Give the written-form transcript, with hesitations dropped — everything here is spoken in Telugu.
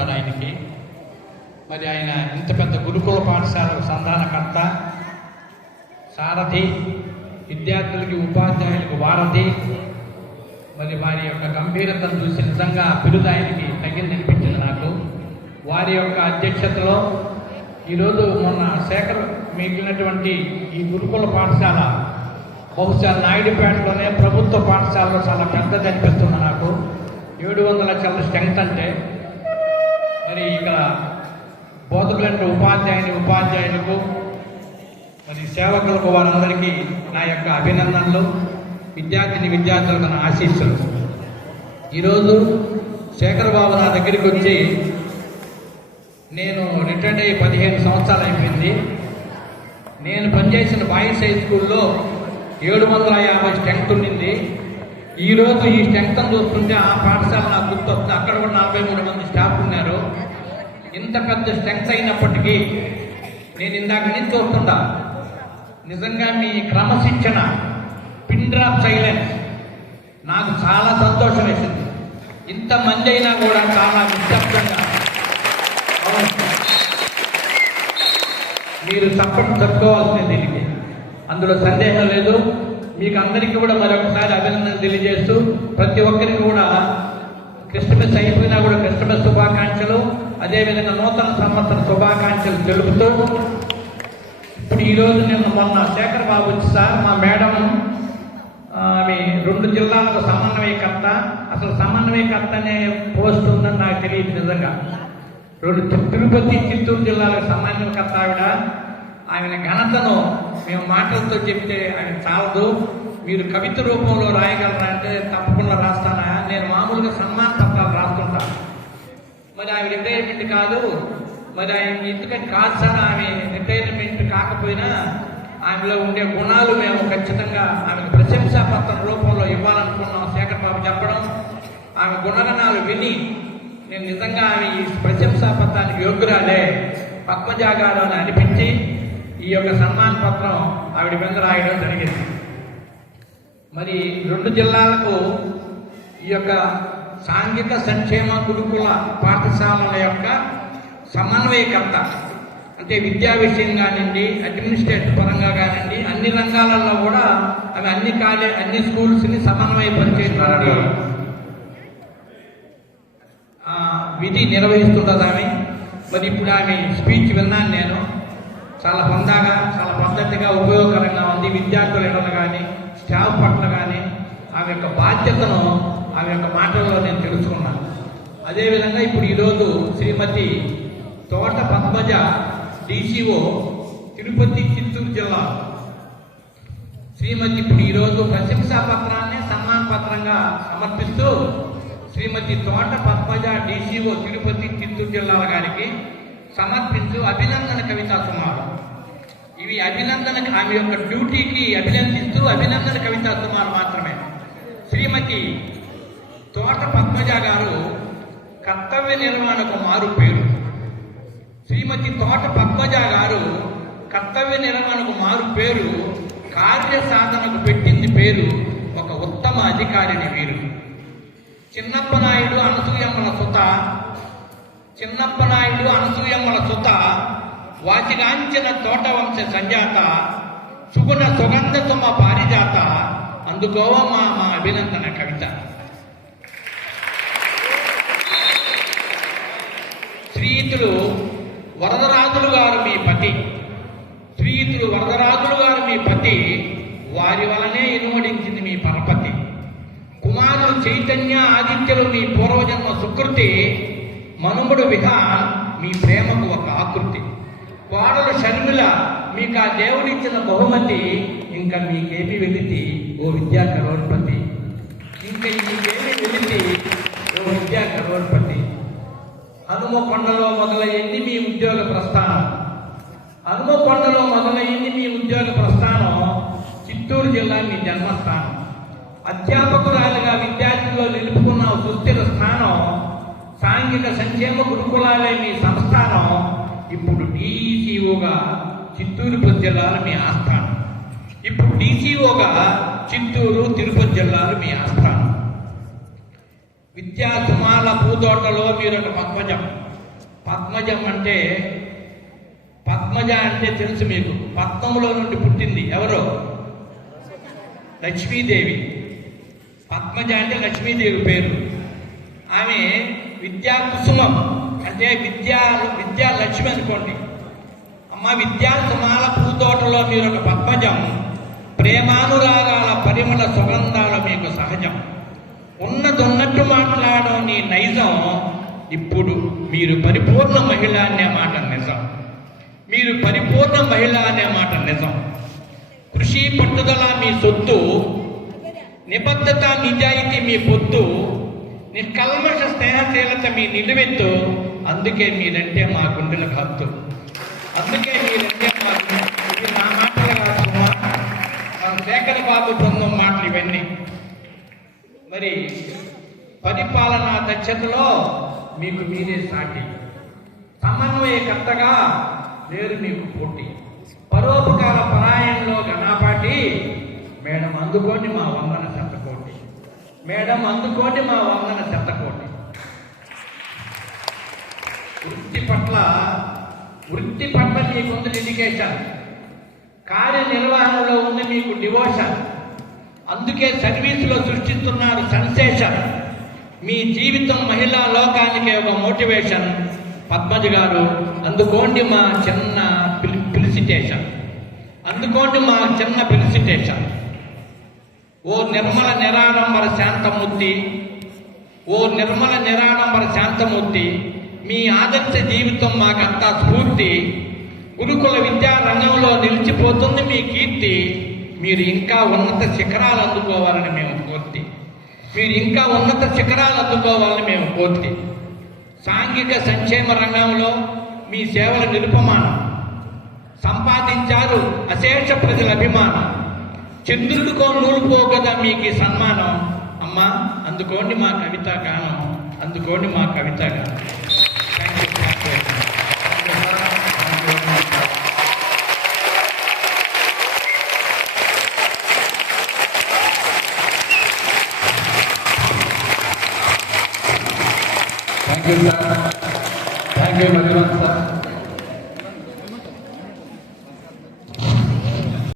ఉన్నాడు ఆయనకి. మరి ఆయన ఇంత పెద్ద గురుకుల పాఠశాలకు సంధానకర్త, సారథి, విద్యార్థులకి ఉపాధ్యాయులకు వారధి. మరి వారి యొక్క గంభీరతను చూసి నిజంగా బిరుదు ఆయనకి తగ్గిందనిపించింది నాకు. వారి యొక్క అధ్యక్షతలో ఈరోజు మొన్న శేఖర్ మిగిలినటువంటి ఈ గురుకుల పాఠశాల బహుశా నాయుడుపేటలోనే ప్రభుత్వ పాఠశాలలో చాలా పెద్దది అనిపిస్తుంది నాకు. 700 లక్షల స్ట్రెంగ్త్ అంటే మరి ఇక్కడ బోధకులంటే ఉపాధ్యాయులకు మరి సేవకులకు వారందరికీ నా యొక్క అభినందనలు, విద్యార్థులకు నా ఆశీస్సులు. ఈరోజు శేఖర్ బాబు నా దగ్గరికి వచ్చి, నేను రిటైర్డ్ అయ్యి 15 సంవత్సరాలు అయిపోయింది. నేను పనిచేసిన బాయ్స్ హై స్కూల్లో 750 స్ట్రెంగ్త్ ఉండింది. ఈరోజు ఈ స్ట్రెంగ్త్ చూస్తుంటే ఆ పాఠశాల నాకు గుర్తొస్తుంది. అక్కడ కూడా 43 మంది స్టాఫ్ ఉన్నారు. ఇంత పెద్ద స్ట్రెంగ్త్ అయినప్పటికీ నేను ఇందాక నుంచి చూస్తుంటా, నిజంగా మీ క్రమశిక్షణ, పిన్ డ్రాప్ సైలెన్స్ నాకు చాలా సంతోషం వేసింది. ఇంతమంది అయినా కూడా చాలా నిశ్శబ్దంగా మీరు తప్పుకోవాల్సిన దీనికి అందులో సందేహం లేదు. మీకు అందరికీ కూడా మరొకసారి అభినందనలు తెలియజేస్తూ, ప్రతి ఒక్కరికి కూడా క్రిస్మస్ అయిపోయినా కూడా క్రిస్మస్ శుభాకాంక్షలు, అదేవిధంగా నూతన సంవత్సర శుభాకాంక్షలు తెలుపుతూ, ఇప్పుడు ఈరోజు మొన్న శేఖర్ బాబు వచ్చి, సార్ మా మేడం ఆమె 2 జిల్లాలకు సమన్వయకర్త, అసలు సమన్వయకర్త అనే పోస్ట్ ఉందని నాకు తెలియదు. నిజంగా తిరుపతి, చిత్తూరు జిల్లాలకు సమన్వయకర్త ఆమె ఘనతను మేము మాటలతో చెప్తే ఆయన చాలదు, మీరు కవిత రూపంలో రాయగలరా అంటే తప్పకుండా రాస్తానా. నేను మామూలుగా సన్మాన పత్రాలు రాస్తుంటాను. మరి ఆమె రిటైర్మెంట్ కాదు, మరి ఆయన ఎందుకంటే కాదు సార్, ఆమె రిటైర్మెంట్ కాకపోయినా ఆమెలో ఉండే గుణాలు మేము ఖచ్చితంగా ఆమెకు ప్రశంసా పత్రం రూపంలో ఇవ్వాలనుకున్నాం. శేఖర్ బాబు చెప్పడం, ఆమె గుణగణాలు విని నేను నిజంగా ఆమె ఈ ప్రశంసా పత్రానికి యోగ్యురాలే, పద్మజాగాడు అని అనిపించి ఈ యొక్క సన్మాన పత్రం ఆవిడ మీద రాయడం జరిగింది. మరి 2 జిల్లాలకు ఈ యొక్క సాంఘిక సంక్షేమ గురుకుల పాఠశాలల యొక్క సమన్వయకర్త, అంటే విద్యా విషయం కానివ్వండి, అడ్మినిస్ట్రేటివ్ పరంగా కానివ్వండి, అన్ని రంగాలలో కూడా అవి అన్ని స్కూల్స్ని సమన్వయపరిచేటువంటి విధి నిర్వహిస్తుంటుంది ఆమె. మరి ఇప్పుడు ఆమె స్పీచ్ విన్నాను నేను, చాలా హుందాగా, చాలా పద్ధతిగా, ఉపయోగకరంగా ఉంది. విద్యార్థుల ఎడల కానీ, స్టాఫ్ పట్ల కానీ ఆమె యొక్క బాధ్యతను ఆమె యొక్క మాటల్లో నేను తెలుసుకున్నాను. అదేవిధంగా ఇప్పుడు ఈరోజు శ్రీమతి తోట పద్మజ DCO తిరుపతి, చిత్తూరు జిల్లా శ్రీమతి ఇప్పుడు ఈరోజు ప్రశంసా పత్రాన్ని సన్మాన పత్రంగా సమర్పిస్తూ శ్రీమతి తోట పద్మజ DCO తిరుపతి, చిత్తూరు జిల్లాల గారికి సమర్పించు అభినందన కవితా సుమారు. ఇవి అభినందన, ఆమె యొక్క డ్యూటీకి అభినందిస్తూ అభినందన కవితా సుమారు మాత్రమే. శ్రీమతి తోట పద్మజ గారు కర్తవ్య నిర్వహణకు మారు పేరు. శ్రీమతి తోట పద్మజ గారు కర్తవ్య నిర్వహణకు మారు పేరు, కార్య సాధనకు పెట్టింది పేరు, ఒక ఉత్తమ అధికారిని వీరు. చిన్నప్పనాయుడు అనసూయమ్మల సుత వాచిగాంచిన తోట వంశ సంజాత, సుగుణ సుగంధ సుమ పారిజాత, అందుకోవమ్మా మా అభినందన కవిత. శ్రీయుతులు వరదరాజులు గారు మీ పతి, వారి వలనే ఇనుమడించింది మీ పరపతి. కుమారులు చైతన్య, ఆదిత్యులు మీ పూర్వజన్మ సుకృతి, మనుముడు విహాన్ మీ ప్రేమకు ఒక ఆకృతి. కోడలు షర్మిల మీకు ఆ దేవుడిచ్చిన బహుమతి, ఇంకా మీకేమి వెలితి ఓ విద్యా కరోడ్పతి, ఓ విద్యా కరోడ్పతి. హనుమకొండలో మొదలయ్యింది మీ ఉద్యోగ ప్రస్థానం, చిత్తూరు జిల్లా మీ జన్మస్థానం. అధ్యాపకురాలుగా విద్యార్థుల్లో నిలుపుకున్న సుస్థిర స్థానం, సాంఘిక సంక్షేమ గురుకులాలే మీ సంస్థానం. ఇప్పుడు DCOగా చిత్తూరు జిల్లాలు మీ ఆస్థానం. చిత్తూరు, తిరుపతి జిల్లాలు మీ ఆస్థానం. విద్యా సుమాల పూతోటలో మీరు ఒక పద్మజం. పద్మజం అంటే పద్మజ అంటే తెలుసు మీకు, పద్మములో నుండి పుట్టింది ఎవరో? లక్ష్మీదేవి. పద్మజ అంటే లక్ష్మీదేవి పేరు. ఆమె విద్యా కుసుమం అంటే విద్యా లక్ష్మి అనుకోండి. అమ్మ విద్యా సుమాల పూతోటలో మీరు ఒక పద్మజం, ప్రేమానురాగాల పరిమళ సుగంధాల మీకు సహజం. ఉన్నదొన్నట్టు మాట్లాడడం నీ నైజం, ఇప్పుడు మీరు పరిపూర్ణ మహిళ అనే మాట నిజం. మీరు పరిపూర్ణ మహిళ అనే మాట నిజం. కృషి పట్టుదల మీ సొత్తు, నిబద్ధత నిజాయితీ మీ పొత్తు, నిష్కల్మష స్నేహశీలత మీ నిలువెత్తు. అందుకే మీరంటే మా గుండెలకు హత్తు. అందుకే మీరంటే మా ఇది నా మాటలు కాదు, మన శేఖర్ బాబు బృందం మాటలు ఇవన్నీ. మరి పరిపాలనా దక్షతలో మీకు మీరే సాటి, సమన్వయకర్తగా లేరు మీకు పోటీ, పరోపకార పరాయణంలో ఘనాపాటి. మేడం అందుకోండి మా వందన శతకోటి, మేడం అందుకోండి మా వందన శతకోటి. వృత్తి పట్ల మీకుంది డెడికేషన్, కార్యనిర్వహణలో ఉంది మీకు డివోషన్. అందుకే సర్వీసులో సృష్టిస్తున్నారు సెన్సేషన్. మీ జీవితం మహిళా లోకానికి ఒక మోటివేషన్. పద్మజ గారు అందుకోండి మా చిన్న ఫెలిసిటేషన్, అందుకోండి మా చిన్న ఫెలిసిటేషన్. ఓ నిర్మల నిరాడంబర శాంతమూర్తి, ఓ నిర్మల నిరాడంబర శాంతమూర్తి, మీ ఆదర్శ జీవితం మాకంతా స్ఫూర్తి. గురుకుల విద్యా రంగంలో నిలిచిపోతుంది మీ కీర్తి. మీరు ఇంకా ఉన్నత శిఖరాలు అందుకోవాలని మేము కోర్తి, మీరు ఇంకా ఉన్నత శిఖరాలు అందుకోవాలని మేము కోర్తి. సాంఘిక సంక్షేమ రంగంలో మీ సేవల నిరుపమానం, సంపాదించారు అశేష ప్రజల అభిమానం. చంద్రుడికో నూలుకో కదా మీకు ఈ సన్మానం. అమ్మా అందుకోండి మా కవిత గానం, అందుకోండి మా కవిత గానం. Thank you, sir. Thank you very much, sir.